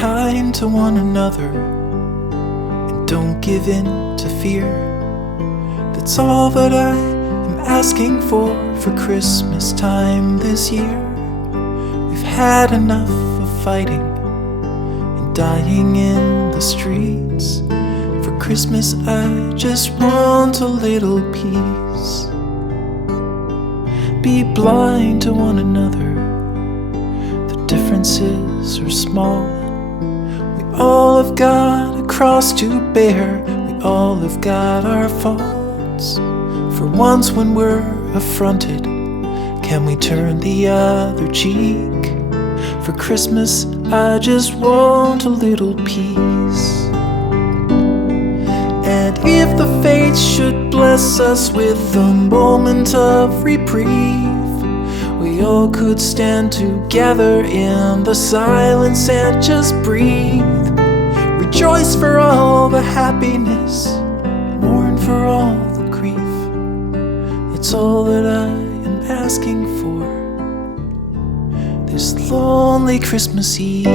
kind to one another and don't give in to fear. That's all that I am asking for Christmas time this year. We've had enough of fighting and dying in the streets. For Christmas I just want a little peace. Be blind to one another, the differences are small. We all have got a cross to bear, we all have got our faults. For once when we're affronted, can we turn the other cheek? For Christmas I just want a little peace. And if the fates should bless us with a moment of reprieve, we all could stand together in the silence and just breathe. Rejoice for all the happiness, mourn for all the grief. It's all that I am asking for this lonely Christmas Eve.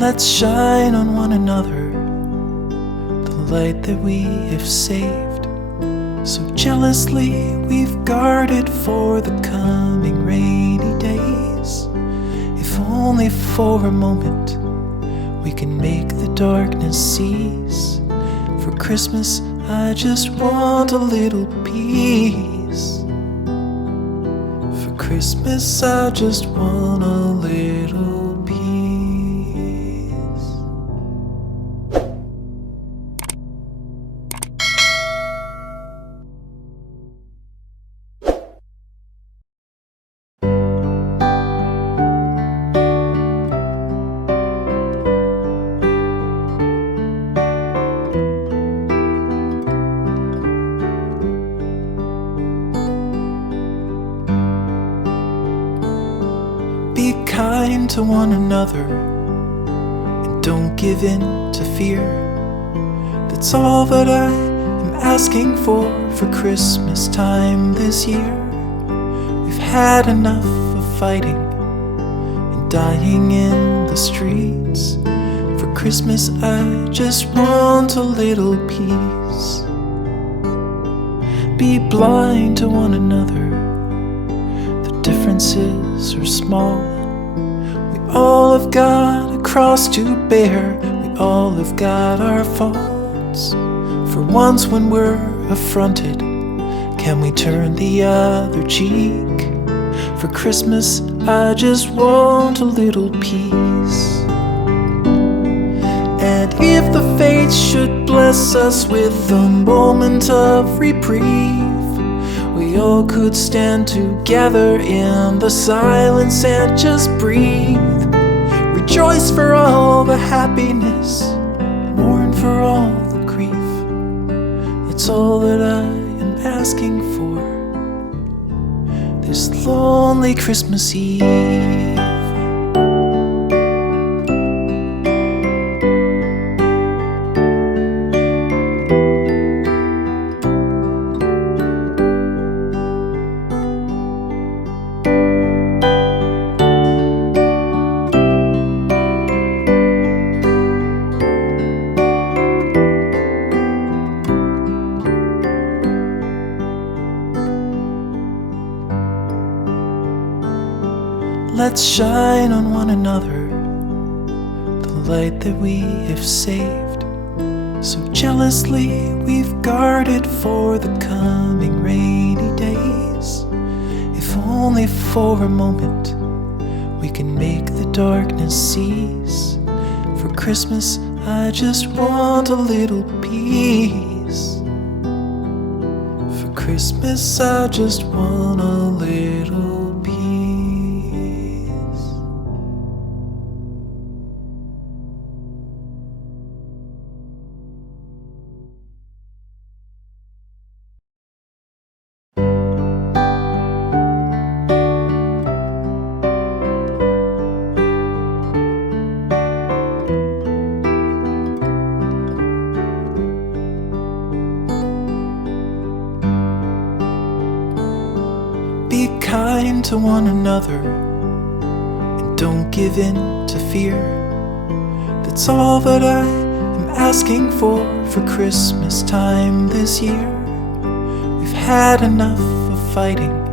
Let's shine on one another the light that we have saved. So jealously we've guarded for the coming rainy days. If only for a moment we can make the darkness cease. For Christmas I just want a little peace. For Christmas I just want a little peace. Be kind to one another and don't give in to fear. That's all that I am asking for Christmas time this year. We've had enough of fighting and dying in the streets. For Christmas I just want a little peace. Be blind to one another, the differences are small. We all have got a cross to bear, we all have got our faults. For once when we're affronted, can we turn the other cheek? For Christmas I just want a little peace. And if the fates should bless us with a moment of reprieve, we all could stand together in the silence and just breathe. Rejoice for all the happiness, mourn for all the grief. It's all that I am asking for this lonely Christmas Eve. Let's shine on one another the light that we have saved. So jealously we've guarded for the coming rainy days. If only for a moment we can make the darkness cease. For Christmas I just want a little peace. For Christmas I just want a little peace. to one another, and don't give in to fear. That's all that I am asking for Christmas time this year. We've had enough of fighting